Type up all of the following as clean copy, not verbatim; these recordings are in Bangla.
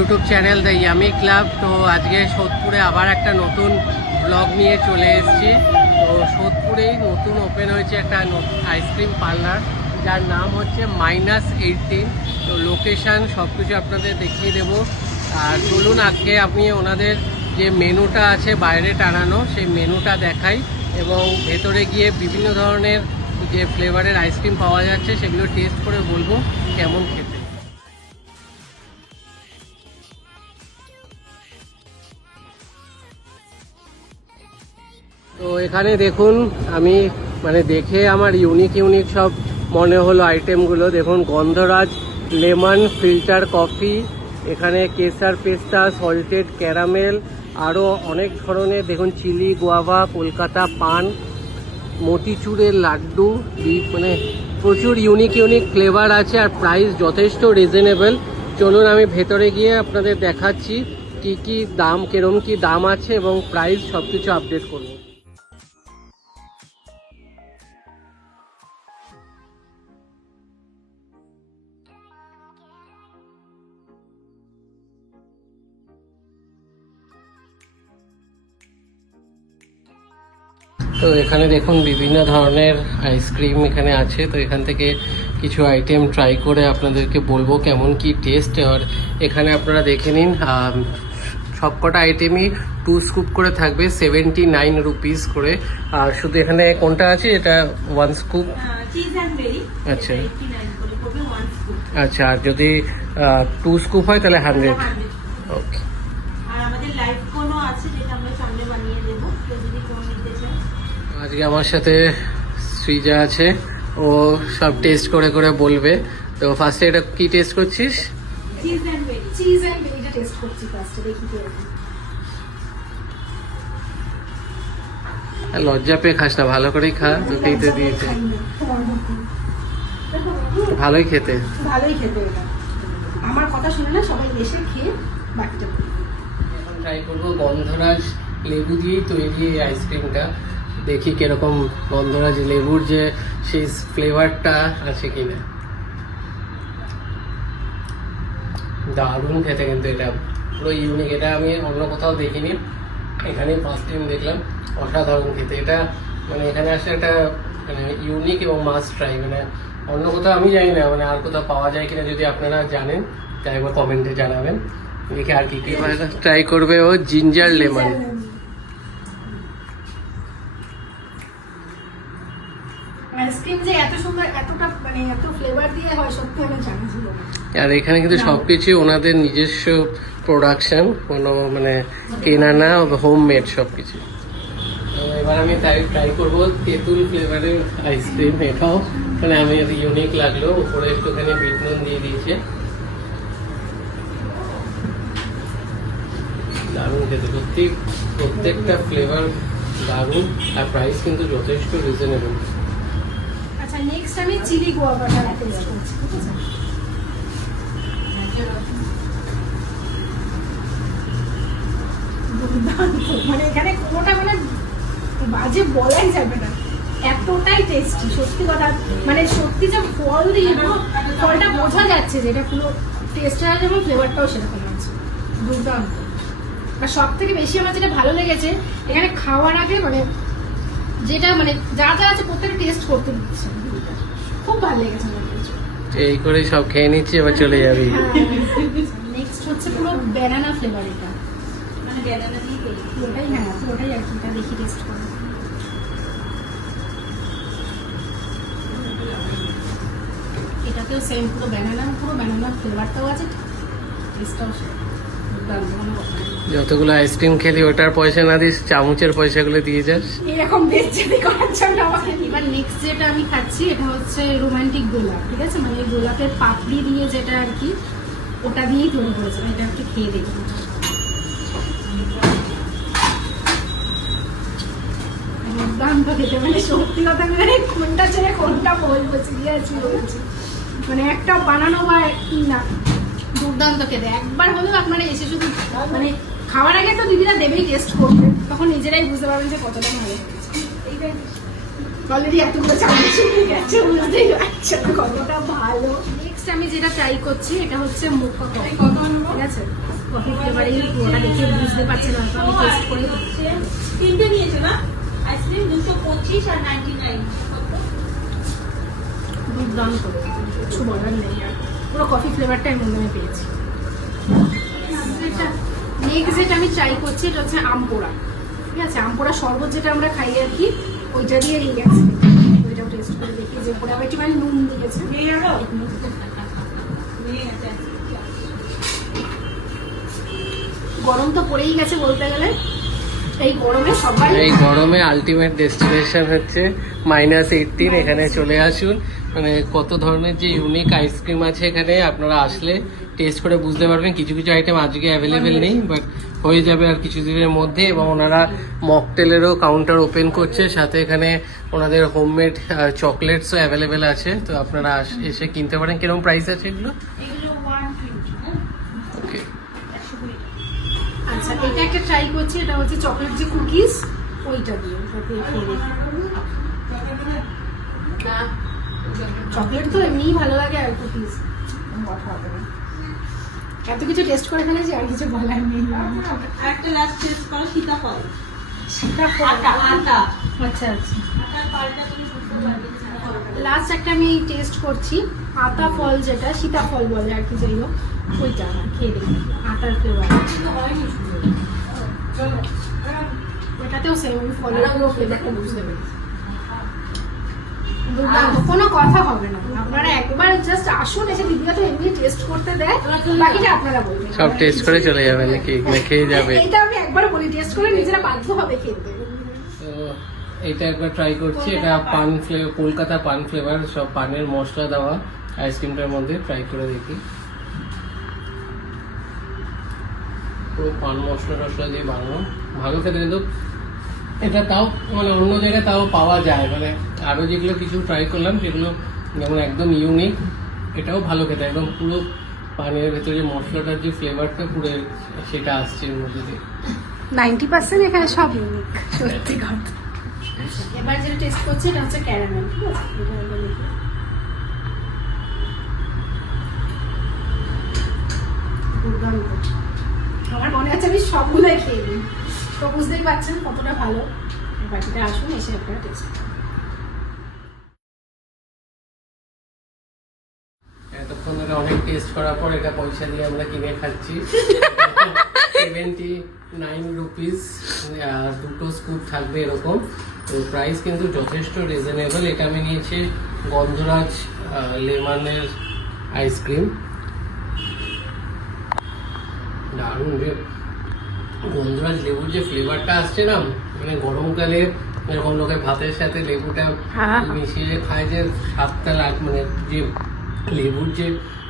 YouTube channel the yummy club. তো আজকে সোদপুরে আবার একটা নতুন ব্লগ নিয়ে চলে এসেছি। তো সোদপুরেই নতুন ওপেন হয়েছে একটা আইসক্রিম পার্লার, যার নাম হচ্ছে -18। তো লোকেশান সব কিছু আপনাদের দেখিয়ে দেবো। আর চলুন আজকে আপনি ওনাদের যে মেনুটা আছে বাইরে টানানো, সেই মেনুটা দেখাই এবং ভেতরে গিয়ে বিভিন্ন ধরনের যে ফ্লেভারের আইসক্রিম পাওয়া যাচ্ছে সেগুলো টেস্ট করে বলবো কেমন খেতে। তো এখানে দেখুন, আমি দেখে আমার ইউনিক সব মনে হলো আইটেমগুলো। দেখুন, গন্ধরাজ লেমন ফিল্টার কফি, এখানে কেসার পেস্তা, সল্টেড ক্যারামেল, আরও অনেক ধরনের দেখুন চিলি গোয়াভা, কলকাতা পান, মতিচুরের লাড্ডু, প্রচুর ইউনিক ফ্লেভার আছে আর প্রাইস যথেষ্ট রিজনেবল। চলুন আমি ভেতরে গিয়ে আপনাদের দেখাচ্ছি কি দাম, কিরম কি দাম আছে এবং প্রাইস সব কিছু আপডেট করবো। তো এখানে দেখুন বিভিন্ন ধরনের আইসক্রিম এখানে আছে। তো এখান থেকে কিছু আইটেম ট্রাই করে আপনাদেরকে বলবো কেমন কি টেস্ট। আর এখানে আপনারা দেখে নিন, সবকটা আইটেমই 2 স্কুপ করে থাকবে, 79 রুপিস করে। আর শুধু এখানে কোনটা আছে, এটা 1 স্কুপ। আচ্ছা আচ্ছা, আর যদি 2 স্কুপ হয় তাহলে 100। ওকে। আজকে আমার সাথে সৃজা আছে, ও সব টেস্ট করে বলবে। তো ফার্স্টে এটা কি টেস্ট করছিস? চিজ এন্ড বেরিটা টেস্ট করছি ফার্স্টে, দেখি কেমন। লজ্জা পেয়ে খাস না, ভালো করেই খা, তোকেই তো দিয়েছে। ভালোই খেতে এটা আমার কথা শুনে না সবাই এসে খেয়ে বাকিটা। এখন ট্রাই করবো গন্ধরাজ লেবু দিয়েই তৈরি এই আইসক্রিমটা। দেখি কিরকম গন্ধরাজ লেবুর যে সেই ফ্লেভারটা আছে কিনা। দারুণ খেতে, কিন্তু এটা পুরো ইউনিক। এটা আমি অন্য কোথাও দেখিনি, এখানেই ফার্স্ট টাইম দেখলাম। অসাধারণ খেতে এটা, এখানে আসলে একটা ইউনিক এবং মাস্ট ট্রাই। অন্য কোথাও আমি জানি না, আর কোথাও পাওয়া যায় কিনা, যদি আপনারা জানেন তাই একবার কমেন্টে জানাবেন। দেখি আর কি ট্রাই করবে ও। Ginger lemon. আইসক্রিম যে এত সুন্দর, এতটা এত ফ্লেভার দিয়ে হয় সত্যি আমি জানিছিল না। আর এখানে কিন্তু সবকিছু ওনাদের নিজস্ব প্রোডাকশন, কোনো কেনা না, হোমমেড সবকিছু। এবার আমি ট্রাই করবো তেঁতুল ফ্লেভারের আইসক্রিম। এটাও আমি ইউনিক লাগলো, উপরে একটুখানি বিট নুন দিয়ে দিয়েছে। দারুণ খেতে সত্যি, প্রত্যেকটা ফ্লেভার দারুণ। আর প্রাইস কিন্তু যথেষ্ট রিজনেবল। আচ্ছা, নেক্সট আমি চিলি গোয়াভাটা টেস্ট করছি, ঠিক আছে? এখানে কোনোটা বাজে বলাই যাবে না, এতটাই টেস্টি। সত্যি কথা, সত্যি যে ফল দিয়ে ফলটা বোঝা যাচ্ছে যে এটা পুরো টেস্ট আছে এবং ফ্লেভারটাও সেরকম আছে, দুর্দান্ত। আর সব থেকে বেশি আমার যেটা ভালো লেগেছে, এখানে খাওয়ার আগে যেটা যা আছে প্রত্যেকটা টেস্ট করতে দিচ্ছে, খুব ভালো লেগেছে আমার। এই করে সব খেয়ে নিচ্ছি, এবার চলে যাবি। নেক্সট হচ্ছে পুরো ব্যানানা ফ্লেভার। এটা ব্যানানা দিয়ে পুরোটাই, পুরোটাই আর কি। এটা দেখি টেস্ট করবো। এটাতেও সেম পুরো ব্যানানা ফ্লেভারটাও আছে, টেস্টটাও যতগুলো আইসক্রিম খেলি ওটার পয়সা না দিস, চামচের পয়সাগুলো দিয়ে যাস। এরকম বেচে করার জন্য আমাকে। এবার নেক্সট যেটা আমি খাচ্ছি, এটা হচ্ছে রোমান্টিক গোলাপ, ঠিক আছে? গোলাপের পাপড়ি দিয়ে যেটা আর কি, ওটা দিয়েই তৈরি করেছে। এটা একটু খেয়ে দেখি। দুর্দান্ত খেতে, সত্যি কথা কোনটা ছেড়ে কোনটা বলবো, সিরিয়াসলি বলছি। একটা বানানো বা না, দুর্দান্ত খেতে। একবার হলেও আপনারা এসে শুধু খাওয়ার আগে তো দিদিরা দেবেই টেস্ট করবে, তখন নিজেরাই বুঝতে পারবেন যে কতটা ভালো হয়েছে। অলরেডি এতগুলো চামচ গেছে, বুঝতেই পারছেন কতটা ভালো। নেক্সট আমি যেটা ট্রাই করছি এটা হচ্ছে মোকা কফি, ঠিক আছে? কফি ফ্লেভারে পুরোটা দেখে বুঝতে পারছি না, তো আমি টেস্ট করে তিনটে নিয়েছে না আইসক্রিম 225 আর 99 দুর্দান্ত, কিছু বলার নেই আর, পুরো কফি ফ্লেভারটা এর মধ্যে আমি পেয়েছি। নেক্সট যেটা আমি ট্রাই করছি এটা হচ্ছে আমপোড়া, ঠিক আছে? আমপোড়া শরবত যেটা আমরা খাই আর কি, ওইটা দিয়ে এই গেছে, ওইটাও টেস্ট করে দেখি যে পরে আবার একটু মানে নুন দিয়েছে। গরম তো পড়েই গেছে বলতে গেলে, এই গরমে সবাই, এই গরমে আলটিমেট ডেস্টিনেশন হচ্ছে -18। এখানে চলে আসুন, মানে কত ধরনের যে ইউনিক আইসক্রিম আছে এখানে, আপনারা আসলে টেস্ট করে বুঝতে পারবেন। কিছু কিছু আইটেম আজকে অ্যাভেলেবেল নেই, বাট হয়ে যাবে আর কিছু দিনের মধ্যে। এবং ওনারা মকটেলেরও কাউন্টার ওপেন করছে, সাথে এখানে ওনাদের হোমমেড চকলেটসও অ্যাভেলেবেল আছে, তো আপনারা এসে কিনতে পারেন। কিরকম প্রাইস আছে এগুলো? এগুলো 120 ওকে, 120। আচ্ছা এটা একটা ট্রাই করছি, এটা হচ্ছে চকলেট যে কুকিজ, ওইটা দিয়ে ওটাতে খেয়ে দেখি। চকলেট তো এমনিই ভালো লাগে, আর কুকিজ কথা হবে না। এত কিছু টেস্ট করে ফেলেছি, আর কিছু বলার নেই। একটা লাস্ট টেস্ট করো সীতাফল। সেটা আটা আটা আচ্ছা আচ্ছা, আটার পালটা তুমি বুঝতে পারবে সীতাফল। লাস্ট একটা আমি টেস্ট করছি আতা ফল, যেটা সীতাফল বলে আর কি, যাই হোক ওইটা খেয়ে দেখি, আটার ফ্লেভার। এটাতেও সেম, আমি ফলের পুরো ফ্লেভারটা বুঝতে পেরেছি। দুর্দান্ত, কোনো কথা হবে না, আপনারা একবার জাস্ট আসুন, এসে দিদিরা তো এমনি টেস্ট করতে দেয়, বাকিটা আপনারা বলবেন। সব টেস্ট করে চলে যাবে নাকি, না খেয়ে যাবে? এইটা আমি একবার বলি, টেস্ট করে নিজেরা বাধ্য হবে খেতে। তো এটা একবার ট্রাই করছি, এটা পান ফ্লেভার, কলকাতা পান ফ্লেভার, সব পানের মশলা দেওয়া আইসক্রিমটার মধ্যে। ট্রাই করে দেখি, পুরো পান মশলা টশলা দিয়ে বানানো, ভালো খেতে। কিন্তু এটা তাও মানে অন্য জায়গায় তাও পাওয়া যায়, মানে আরও যেগুলো কিছু ট্রাই করলাম সেগুলো যেমন একদম ইউনিক, এটাও ভালো খেতে, একদম পুরো পানের ভেতরে যে মশলাটার যে ফ্লেভারটা পুরো সেটা আসছে এর মধ্যে দিয়ে। 90% এখানে সব ইউনিক, সত্যি কথা। এবার যেটা টেস্ট করছি এটা হচ্ছে ক্যারামেল, ঠিক আছে? এটা একবার দেখি। দুর্দান্ত, আমার মনে হচ্ছে আমি সবগুলোই খেয়ে নিই, তো বুঝতেই পারছেন কতটা ভালো। বাকিটা আসুন, এসে আপনারা টেস্ট করুন। এতক্ষণ ধরে অনেক টেস্ট করার পর এটা পয়সা দিয়ে আমরা কিনে খাচ্ছি। 79 রুপিস, দুটো স্কুপ থাকবে এরকম। তো প্রাইস কিন্তু যথেষ্ট রিজনেবল। এটা আমি নিয়েছি গন্ধরাজ লেমনের আইসক্রিম। দারুণ, যে গন্ধরাজ লেবুর যে ফ্লেভারটা আসছে না, মানে গরমকালে এরকম লোকে ভাতের সাথে লেবুটা মিশিয়ে খায়, যে স্বাদটা মানে যে লেবুর যে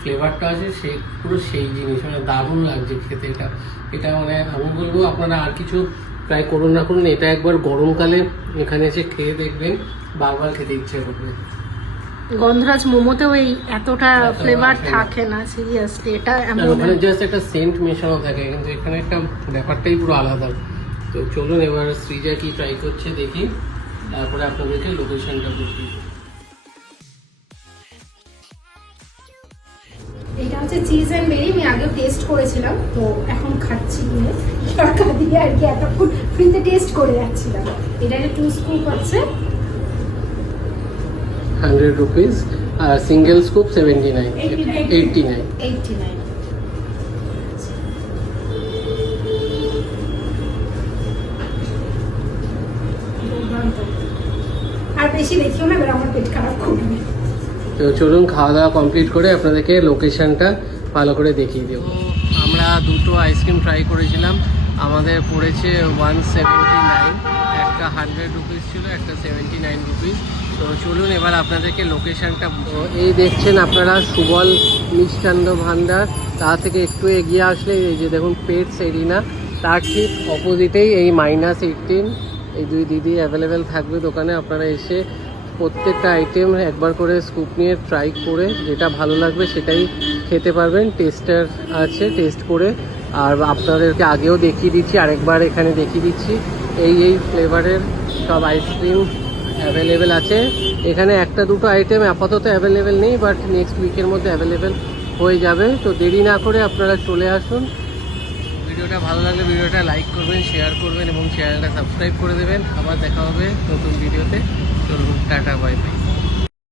ফ্লেভারটা আছে সে পুরো সেই জিনিস, মানে দারুণ লাগছে খেতে। এটা মানে আমি বলবো আপনারা আর কিছু ট্রাই করুন না করুন, এটা একবার গরমকালে এখানে এসে খেয়ে দেখবেন, বারবার খেতে ইচ্ছে করবে। গন্ধরাজ মোমোতেও এই এতটা ফ্লেভার থাকে না, সিরিয়াসলি। এটা ওখানে জাস্ট একটা সেন্ট মেশানো থাকে, কিন্তু এখানে একটা ব্যাপারটাই পুরো আলাদা। তো চলুন এবার সৃজা কি ট্রাই করছে দেখি, তারপরে আপনাদেরকে লোকেশনটা বুঝি। এটা হচ্ছে চিজ অ্যান্ড বেরি, আমি আগেও টেস্ট করেছিলাম, তো এখন খাচ্ছি নিয়ে সরকার দিয়ে আর কি, এতক্ষণ ফ্রিতে টেস্ট করে যাচ্ছিলাম। এটা 2 স্কুপ হচ্ছে 100 রুপিস, আর সিঙ্গেল স্কুপ 79, 89। আর বেশি দেখিও না, এবার আমার পেট খারাপ করবে। তো চলুন খাওয়া দাওয়া কমপ্লিট করে আপনাদেরকে লোকেশনটা ভালো করে দেখিয়ে দেবো। আমরা দুটো আইসক্রিম ট্রাই করেছিলাম, আমাদের পড়েছে 179, একটা 100 রুপিস ছিল, একটা 79 রুপিস। তো চলুন এবার আপনাদেরকে লোকেশনটা, এই দেখছেন আপনারা সুবল মিষ্টান্ন ভান্ডার, তা থেকে একটু এগিয়ে আসলে এই যে দেখুন পেটস এরিনা, তার ঠিক অপোজিটেই এই -18 এই দুই দিদি অ্যাভেলেবেল থাকবে দোকানে। আপনারা এসে প্রত্যেকটা আইটেম একবার করে স্কুপ নিয়ে ট্রাই করে যেটা ভালো লাগবে সেটাই খেতে পারবেন। টেস্টার আছে, টেস্ট করে। আর আপনাদেরকে আগেও দেখিয়ে দিচ্ছি, আরেকবার এখানে দেখিয়ে দিচ্ছি, এই ফ্লেভারের সব আইসক্রিম অ্যাভেলেবেল আছে। এখানে একটা দুটো আইটেম আপাতত অ্যাভেলেবেল নেই, বাট নেক্সট উইকের মধ্যে অ্যাভেলেবেল হয়ে যাবে। তো দেরি না করে আপনারা চলে আসুন। ভিডিওটা ভালো লাগলে ভিডিওটা লাইক করবেন, শেয়ার করবেন এবং চ্যানেলটা সাবস্ক্রাইব করে দেবেন। আবার দেখা হবে নতুন ভিডিওতে। চলুন, টাটা, বাই বাই।